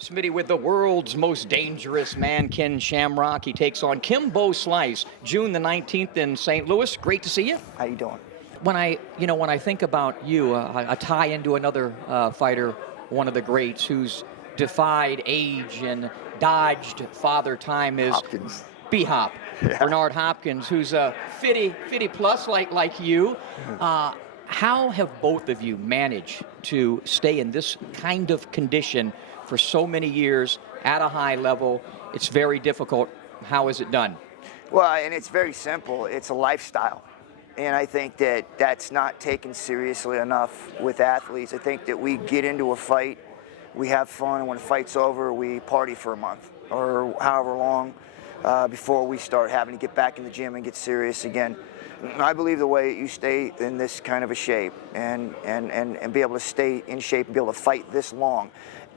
Smitty with the world's most dangerous man, Ken Shamrock. He takes on Kimbo Slice, June the 19th in St. Louis. Great to see you. How you doing? When I think about you, a tie into another fighter, one of the greats who's defied age and dodged father time is Hopkins. B-Hop, Yeah. Bernard Hopkins, who's a 50 plus like you. How have both of you managed to stay in this kind of condition for so many years at a high level? It's very difficult. How is it done? Well, and it's very simple. It's a lifestyle. And I think that that's not taken seriously enough with athletes. I think that we get into a fight, we have fun, and when the fight's over, we party for a month or however long before we start having to get back in the gym and get serious again. I believe the way you stay in this kind of a shape and be able to stay in shape and be able to fight this long,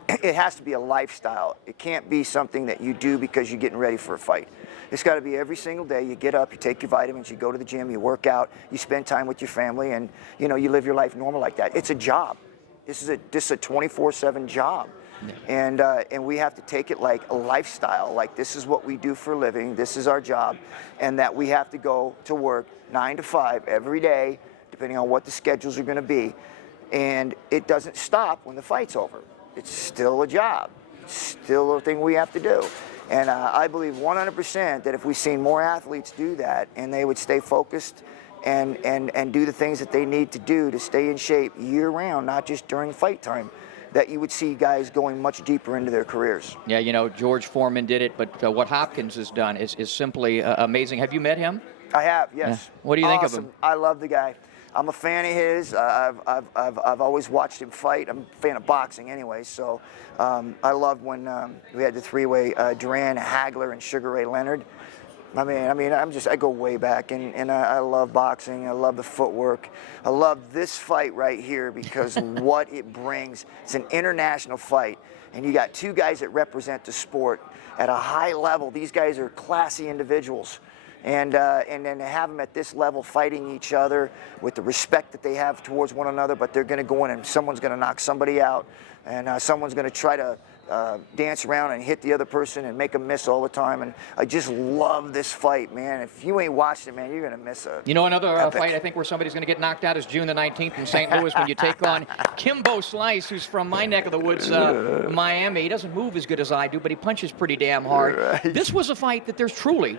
it has to be a lifestyle. It can't be something that you do because you're getting ready for a fight. It's got to be every single day. You get up, you take your vitamins, you go to the gym, you work out, you spend time with your family, and you live your life normal like that. It's a job. This is a 24/7 job. Yeah. And we have to take it like a lifestyle, like this is what we do for a living, this is our job, and that we have to go to work 9 to 5 every day, depending on what the schedules are going to be. And it doesn't stop when the fight's over. It's still a job. It's still a thing we have to do. And I believe 100% that if we seen more athletes do that and they would stay focused and do the things that they need to do to stay in shape year-round, not just during fight time, that you would see guys going much deeper into their careers. Yeah, George Foreman did it, but what Hopkins has done is simply amazing. Have you met him? I have, yes. Yeah. What do you think of him? I love the guy. I'm a fan of his. I've always watched him fight. I'm a fan of boxing anyway, so I loved when we had the three-way Duran, Hagler, and Sugar Ray Leonard. I mean, I go way back, and I love boxing. I love the footwork. I love this fight right here because what it brings. It's an international fight, and you got two guys that represent the sport at a high level. These guys are classy individuals. And then to have them at this level fighting each other with the respect that they have towards one another, but they're going to go in and someone's going to knock somebody out, and someone's going to try to dance around and hit the other person and make them miss all the time. And I just love this fight, man. If you ain't watched it, man, you're going to miss it. Another fight I think where somebody's going to get knocked out is June the 19th in St. Louis when you take on Kimbo Slice, who's from my neck of the woods, Miami. He doesn't move as good as I do, but he punches pretty damn hard. Right. This was a fight that there's truly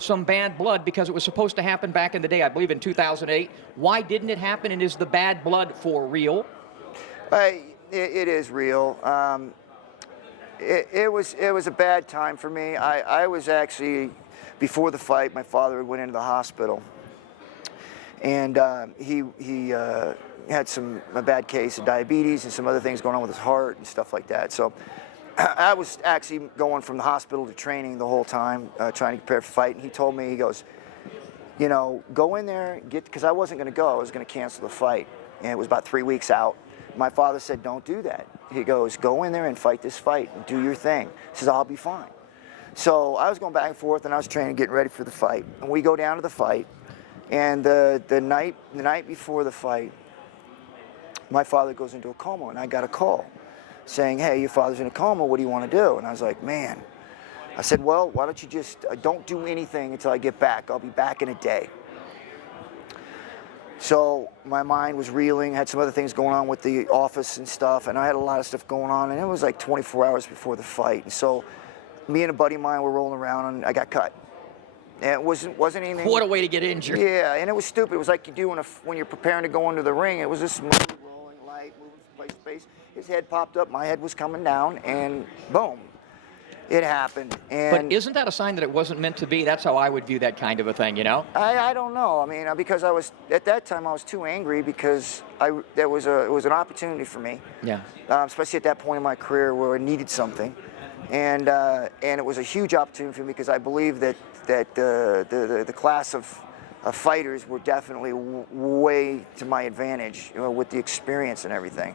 some bad blood because it was supposed to happen back in the day, I believe in 2008. Why didn't it happen, and is the bad blood for real? It is real. It was a bad time for me. I was actually, before the fight, my father went into the hospital, and he had a bad case of diabetes and some other things going on with his heart and stuff like that. So I was actually going from the hospital to training the whole time, trying to prepare for the fight. And he told me, he goes, go in there, because I wasn't going to go. I was going to cancel the fight. And it was about 3 weeks out. My father said, don't do that. He goes, go in there and fight this fight and do your thing. He says, I'll be fine. So I was going back and forth, and I was training, getting ready for the fight. And we go down to the fight. And the night before the fight, my father goes into a coma, and I got a call saying, hey, your father's in a coma, what do you want to do? And I was like, man. I said, well, why don't you just don't do anything until I get back. I'll be back in a day. So my mind was reeling, had some other things going on with the office and stuff, and I had a lot of stuff going on, and it was like 24 hours before the fight. And so me and a buddy of mine were rolling around, and I got cut. And it wasn't anything. What a way to get injured. Yeah, and it was stupid. It was like you do when you're preparing to go into the ring. It was just smooth, rolling, light, moving from place to place. His head popped up, my head was coming down, and boom, it happened. And but isn't that a sign that it wasn't meant to be? That's how I would view that kind of a thing, I don't know. I mean, because at that time I was too angry because it was an opportunity for me. Yeah. Especially at that point in my career where I needed something, and it was a huge opportunity for me because I believe that the class of fighters were definitely way to my advantage, with the experience and everything.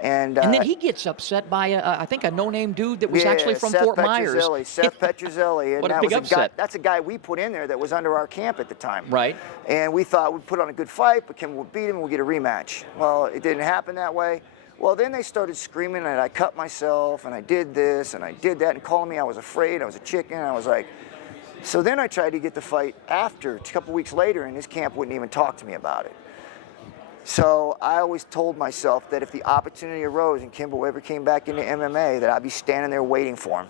And then he gets upset by I think a no-name dude that was actually from Fort Myers. Seth Petrozelli. And what a big upset. That's a guy we put in there that was under our camp at the time. Right. And we thought we'd put on a good fight, but Kim would beat him and we'd get a rematch. Well, it didn't happen that way. Well, then they started screaming that I cut myself and I did this and I did that and calling me I was afraid, I was a chicken. I was like, so then I tried to get the fight after, a couple weeks later, and his camp wouldn't even talk to me about it. So I always told myself that if the opportunity arose and Kimbo ever came back into MMA, that I'd be standing there waiting for him.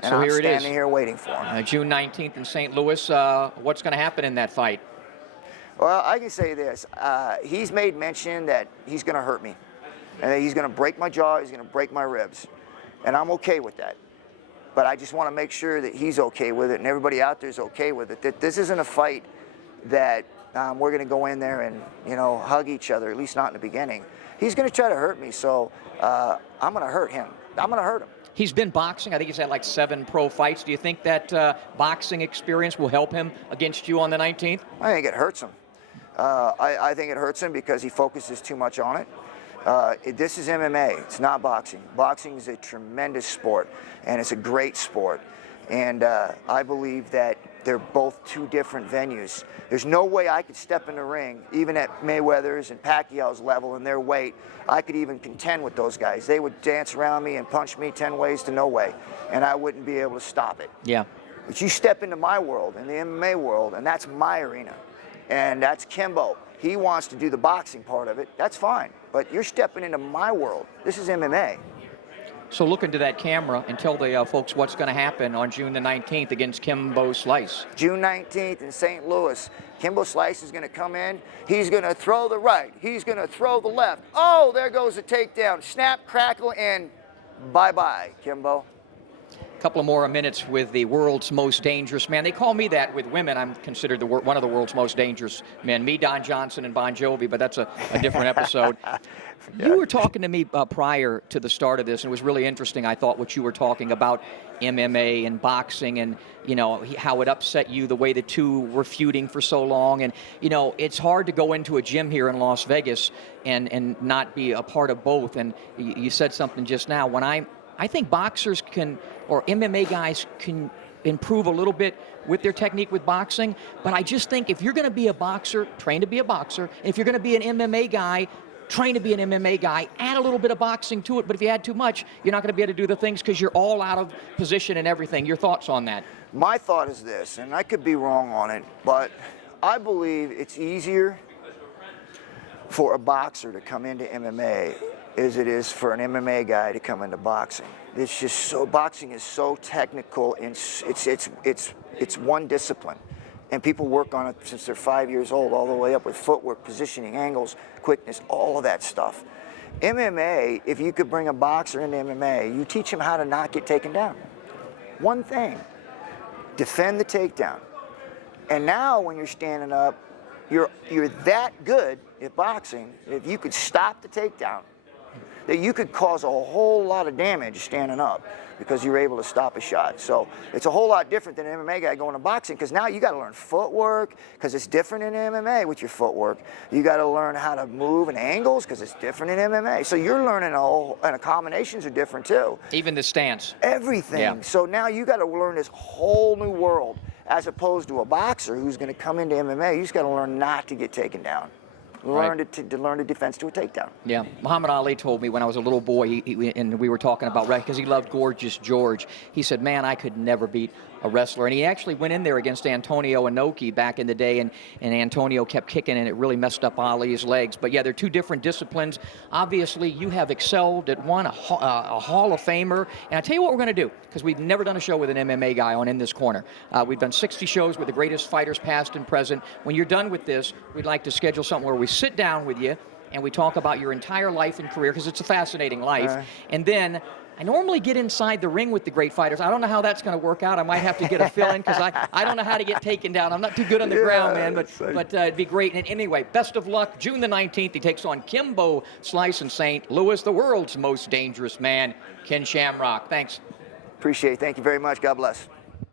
And so I'm here it is. standing here waiting for him. June 19th in St. Louis. What's going to happen in that fight? Well, I can say this. He's made mention that he's going to hurt me. And that he's going to break my jaw, he's going to break my ribs. And I'm okay with that. But I just want to make sure that he's okay with it and everybody out there is okay with it. That this isn't a fight that we're going to go in there and, hug each other, at least not in the beginning. He's going to try to hurt me, so I'm going to hurt him. I'm going to hurt him. He's been boxing. I think he's had like 7 pro fights. Do you think that boxing experience will help him against you on the 19th? I think it hurts him. I think it hurts him because he focuses too much on it. This is MMA. It's not boxing. Boxing is a tremendous sport, and it's a great sport. And I believe that they're both 2 different venues. There's no way I could step in the ring, even at Mayweather's and Pacquiao's level and their weight. I could even contend with those guys. They would dance around me and punch me 10 ways to no way, and I wouldn't be able to stop it. Yeah. But you step into my world, in the MMA world, and that's my arena. And that's Kimbo. He wants to do the boxing part of it. That's fine. But you're stepping into my world. This is MMA. So look into that camera and tell the folks what's going to happen on June the 19th against Kimbo Slice. June 19th in St. Louis. Kimbo Slice is going to come in. He's going to throw the right. He's going to throw the left. Oh, there goes the takedown. Snap, crackle, and bye-bye, Kimbo. Couple of more minutes with the world's most dangerous man. They call me that with women. I'm considered one of the world's most dangerous men. Me, Don Johnson, and Bon Jovi, but that's a different episode. Yeah. You were talking to me prior to the start of this, and it was really interesting, I thought, what you were talking about MMA and boxing and, how it upset you the way the two were feuding for so long. And, it's hard to go into a gym here in Las Vegas and not be a part of both. And you said something just now. When I think boxers can, or MMA guys can improve a little bit with their technique with boxing, but I just think if you're going to be a boxer, train to be a boxer. If you're going to be an MMA guy, train to be an MMA guy. Add a little bit of boxing to it, but if you add too much, you're not going to be able to do the things because you're all out of position and everything. Your thoughts on that? My thought is this, and I could be wrong on it, but I believe it's easier for a boxer to come into MMA as it is for an MMA guy to come into boxing. It's just so, boxing is so technical, and it's one discipline. And people work on it since they're 5 years old, all the way up with footwork, positioning, angles, quickness, all of that stuff. MMA, if you could bring a boxer into MMA, you teach him how to not get taken down. One thing, defend the takedown. And now when you're standing up, you're that good at boxing, if you could stop the takedown, that you could cause a whole lot of damage standing up because you're able to stop a shot. So it's a whole lot different than an MMA guy going to boxing, because now you got to learn footwork, because it's different in MMA with your footwork. You got to learn how to move and angles, because it's different in MMA. So you're learning and the combinations are different too. Even the stance. Everything. Yeah. So now you got to learn this whole new world, as opposed to a boxer who's going to come into MMA. You just got to learn not to get taken down. Learn to learn the defense to a takedown. Yeah, Muhammad Ali told me when I was a little boy, and we were talking about wrestling, because he loved Gorgeous George. He said, man, I could never beat a wrestler. And he actually went in there against Antonio Inoki back in the day, and Antonio kept kicking, and it really messed up Ali's legs. But yeah, they're 2 different disciplines. Obviously, you have excelled at one, a Hall of Famer. And I tell you what we're going to do, because we've never done a show with an MMA guy on In This Corner. We've done 60 shows with the greatest fighters past and present. When you're done with this, we'd like to schedule something where we sit down with you and we talk about your entire life and career, because it's a fascinating life. And then I normally get inside the ring with the great fighters. I don't know how that's going to work out. I might have to get a fill-in, because I don't know how to get taken down. I'm not too good on the ground, man, but it'd be great. And anyway, best of luck. June the 19th, he takes on Kimbo Slice in St. Louis, the world's most dangerous man, Ken Shamrock. Thanks. Appreciate it. Thank you very much. God bless.